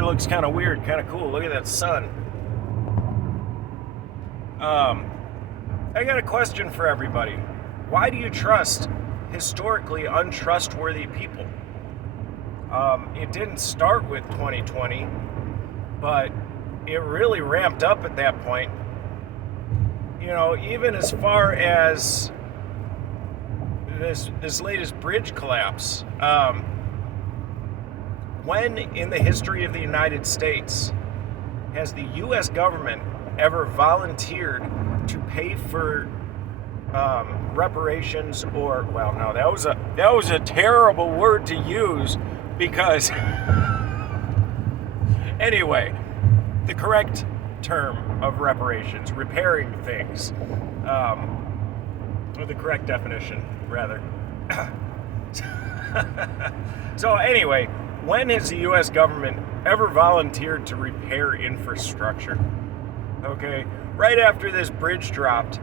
that looks kind of weird, kind of cool. Look at that sun. I got a question for everybody. Why do you trust historically untrustworthy people? It didn't start with 2020, but it really ramped up at that point. You know, even as far as this latest bridge collapse. When in the history of the United States has the U.S. government ever volunteered to pay for reparations or, well, no, that was a terrible word to use because anyway, the correct term of reparations, repairing things, or the correct definition, rather. So anyway, when has the U.S. government ever volunteered to repair infrastructure? Okay, right after this bridge dropped,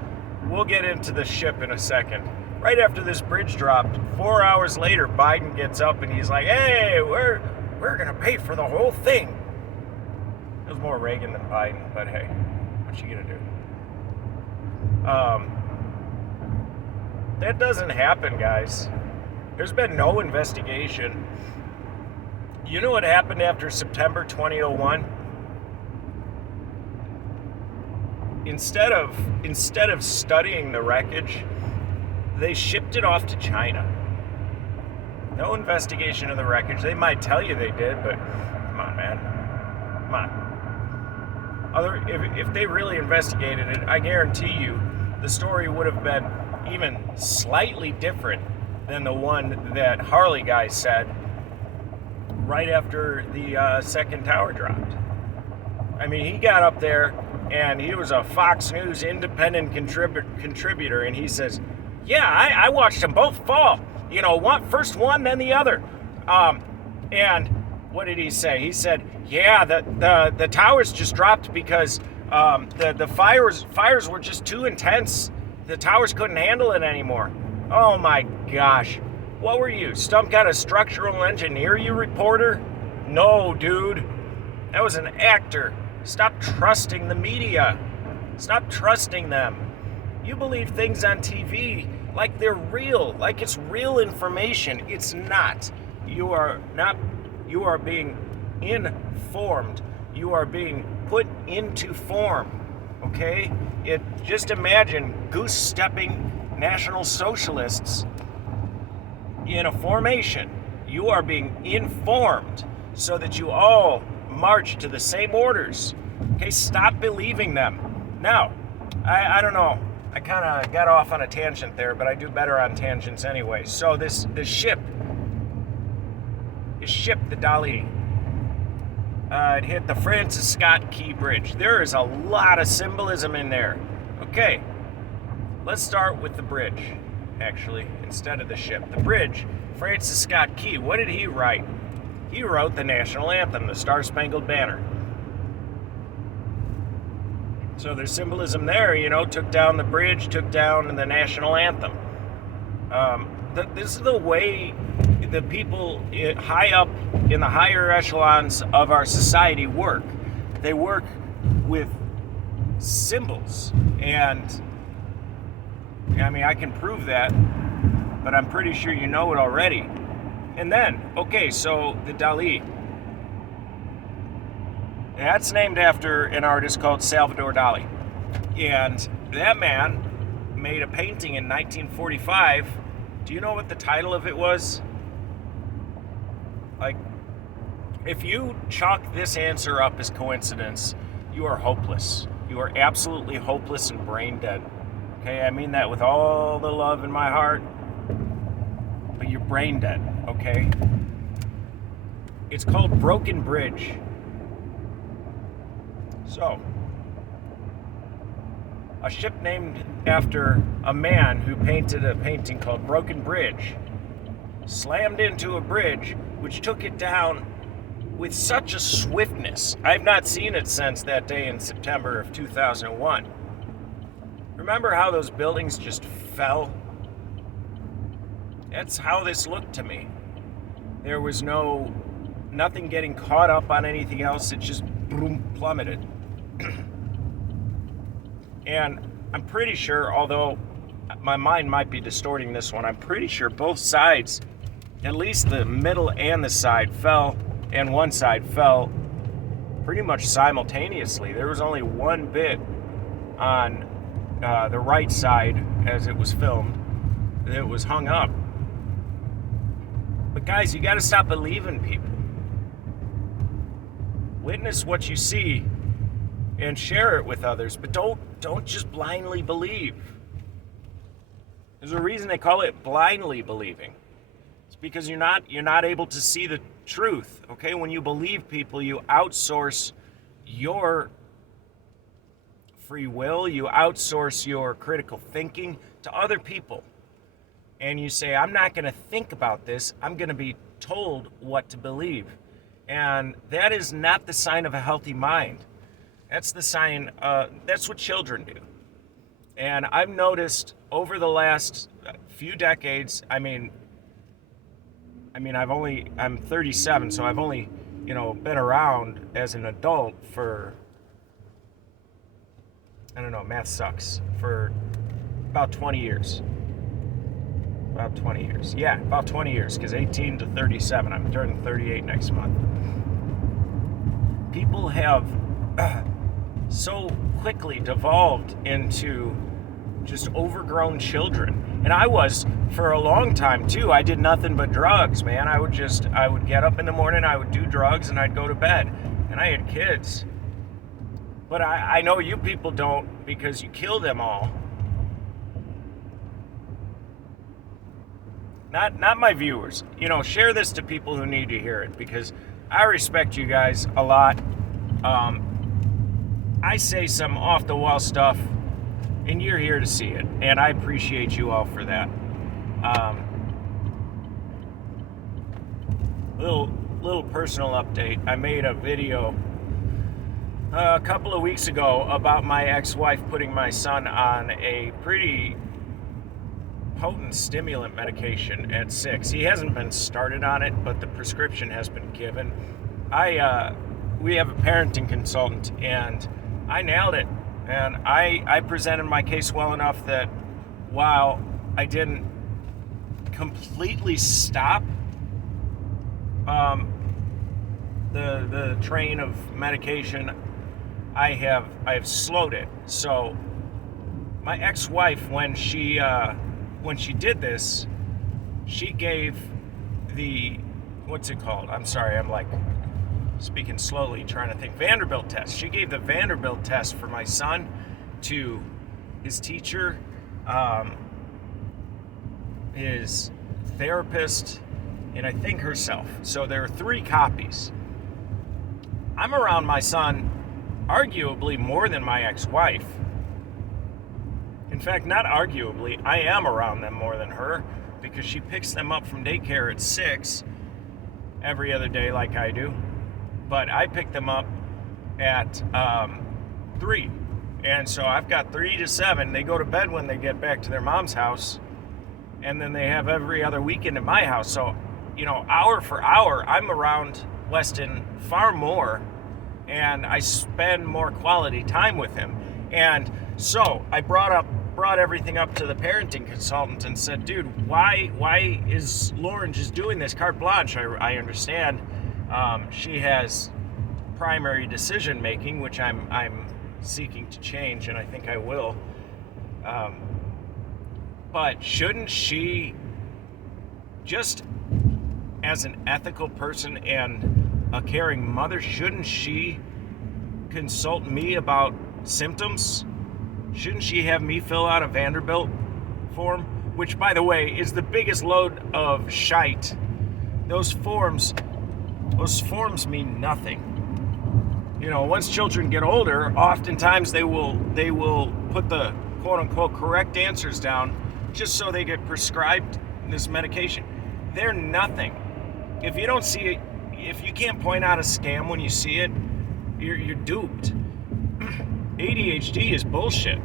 we'll get into the ship in a second. Right after this bridge dropped, 4 hours later, Biden gets up and he's like, hey, we're gonna pay for the whole thing. It was more Reagan than Biden, but hey, what you gonna do? That doesn't happen, guys. There's been no investigation. You know what happened after September 2001? Instead of studying the wreckage, they shipped it off to China. No investigation of the wreckage. They might tell you they did, but come on, man. Come on. If they really investigated it, I guarantee you the story would have been even slightly different than the one that Harley guy said right after the second tower dropped. I mean, he got up there and he was a Fox News independent contributor, and he says, yeah, I watched them both fall. You know, first one, then the other. And what did he say? He said, yeah, the towers just dropped because the fires were just too intense. The towers couldn't handle it anymore. Oh my gosh. What were you, some kind of structural engineer, you reporter? No, dude. That was an actor. Stop trusting the media. Stop trusting them. You believe things on TV like they're real, like it's real information. It's not. You are being informed. You are being put into form. Okay? Just imagine goose-stepping National Socialists in a formation. You are being informed so that you all march to the same orders. Okay, stop believing them. Now, I don't know. I kind of got off on a tangent there, but I do better on tangents anyway. So the ship, the Dali, it hit the Francis Scott Key Bridge. There is a lot of symbolism in there. Okay, let's start with the bridge, actually, instead of the ship. The bridge, Francis Scott Key, what did he write? He wrote the national anthem, the Star-Spangled Banner. So there's symbolism there, you know, took down the bridge, took down the national anthem. This is the way the people high up in the higher echelons of our society work. They work with symbols, and I mean, I can prove that, but I'm pretty sure you know it already. And then, okay, so the Dali. That's named after an artist called Salvador Dali. And that man made a painting in 1945. Do you know what the title of it was? Like, if you chalk this answer up as coincidence, you are hopeless. You are absolutely hopeless and brain dead. Okay, I mean that with all the love in my heart. But you're brain dead, okay? It's called Broken Bridge. So, a ship named after a man who painted a painting called Broken Bridge slammed into a bridge which took it down with such a swiftness. I've not seen it since that day in September of 2001. Remember how those buildings just fell? That's how this looked to me. There was no nothing getting caught up on anything else. It just boom, plummeted. And I'm pretty sure, although my mind might be distorting this one, I'm pretty sure both sides, at least the middle and the side, fell, and one side fell pretty much simultaneously. There was only one bit on the right side as it was filmed that was hung up. But guys, you got to stop believing people. Witness what you see and share it with others, but don't just blindly believe. There's a reason they call it blindly believing. It's because you're not able to see the truth. Okay, when you believe people, you outsource your free will, you outsource your critical thinking to other people. And you say, I'm not going to think about this, I'm going to be told what to believe. And that is not the sign of a healthy mind. That's the sign, that's what children do. And I've noticed over the last few decades, I'm 37, so I've only, been around as an adult for, math sucks, for about 20 years. About 20 years. Yeah, about 20 years, because 18 to 37. I'm turning 38 next month. People have so quickly devolved into just overgrown children. And I was for a long time, too. I did nothing but drugs, man. I would get up in the morning, I would do drugs, and I'd go to bed. And I had kids. But I know you people don't, because you kill them all. Not my viewers. Share this to people who need to hear it, because I respect you guys a lot. I say some off-the-wall stuff, and you're here to see it, and I appreciate you all for that. Little personal update. I made a video a couple of weeks ago about my ex-wife putting my son on a pretty potent stimulant medication at 6. He hasn't been started on it, but the prescription has been given. We have a parenting consultant, and I nailed it. And I presented my case well enough that while I didn't completely stop the train of medication, I have slowed it. So my ex-wife, when she did this, she gave the, what's it called? I'm sorry, I'm like speaking slowly, trying to think. Vanderbilt test. She gave the Vanderbilt test for my son to his teacher, his therapist, and I think herself. So there are 3 copies. I'm around my son arguably more than my ex-wife. In fact, not arguably, I am around them more than her, because she picks them up from daycare at 6 every other day like I do. But I pick them up at 3. And so I've got 3 to 7. They go to bed when they get back to their mom's house. And then they have every other weekend at my house. So, hour for hour, I'm around Weston far more. And I spend more quality time with him. And so I brought everything up to the parenting consultant and said, dude, why is Lauren just doing this carte blanche? I understand she has primary decision making, which I'm seeking to change, and I think I will. But shouldn't she, just as an ethical person and a caring mother, shouldn't she consult me about symptoms? Shouldn't she have me fill out a Vanderbilt form? Which, by the way, is the biggest load of shite. Those forms mean nothing. Once children get older, oftentimes they will put the quote-unquote correct answers down just so they get prescribed this medication. They're nothing. If you don't see it, if you can't point out a scam when you see it, you're duped. ADHD is bullshit.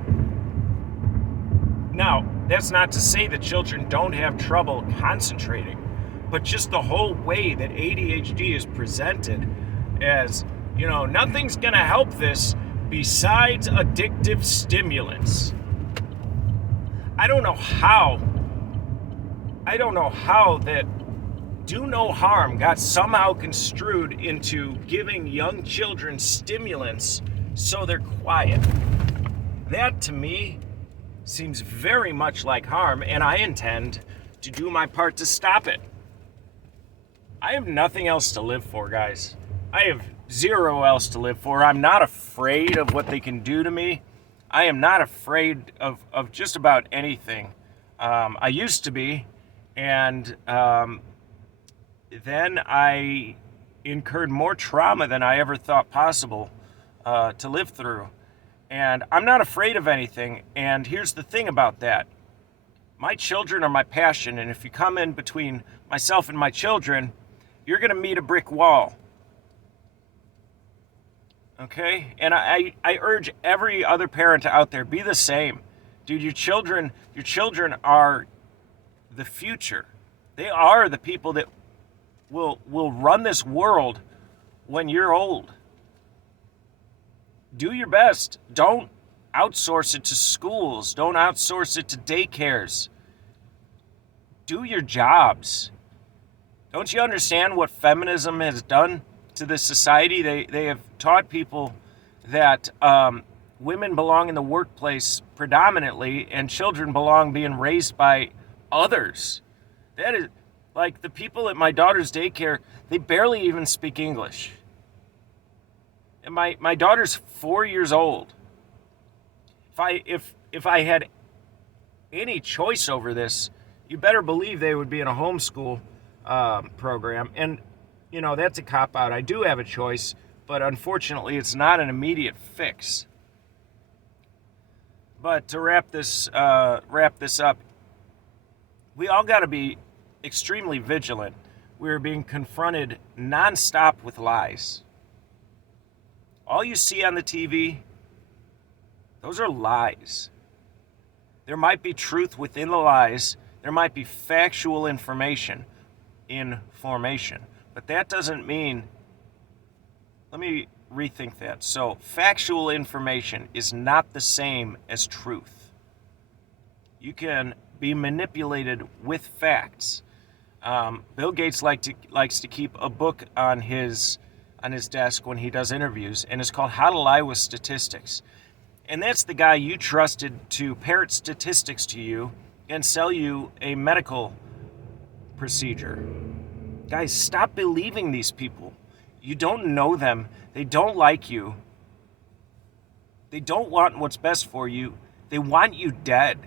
Now, that's not to say that children don't have trouble concentrating, but just the whole way that ADHD is presented as, nothing's going to help this besides addictive stimulants. I don't know how that do no harm got somehow construed into giving young children stimulants so they're quiet. That, to me, seems very much like harm, and I intend to do my part to stop it. I have nothing else to live for, guys. I have zero else to live for. I'm not afraid of what they can do to me. I am not afraid of just about anything. I used to be, and then I incurred more trauma than I ever thought possible to live through. And I'm not afraid of anything. And here's the thing about that. My children are my passion. And if you come in between myself and my children, you're going to meet a brick wall. Okay? And I urge every other parent out there, be the same. Dude, your children are the future. They are the people that will run this world when you're old. Do your best. Don't outsource it to schools. Don't outsource it to daycares. Do your jobs. Don't you understand what feminism has done to this society? They have taught people that women belong in the workplace predominantly and children belong being raised by others. That is, like, the people at my daughter's daycare, they barely even speak English. And my daughter's 4 years old. If I had any choice over this, you better believe they would be in a homeschool program. And, that's a cop-out. I do have a choice, but unfortunately it's not an immediate fix. But to wrap this up, we all got to be extremely vigilant. We're being confronted nonstop with lies. All you see on the TV, those are lies. There might be truth within the lies. There might be factual information in formation. But that doesn't mean, let me rethink that. So, factual information is not the same as truth. You can be manipulated with facts. Bill Gates likes to keep a book on his desk when he does interviews, and it's called How to Lie with Statistics. And that's the guy you trusted to parrot statistics to you and sell you a medical procedure. Guys, stop believing these people. You don't know them. They don't like you. They don't want what's best for you. They want you dead.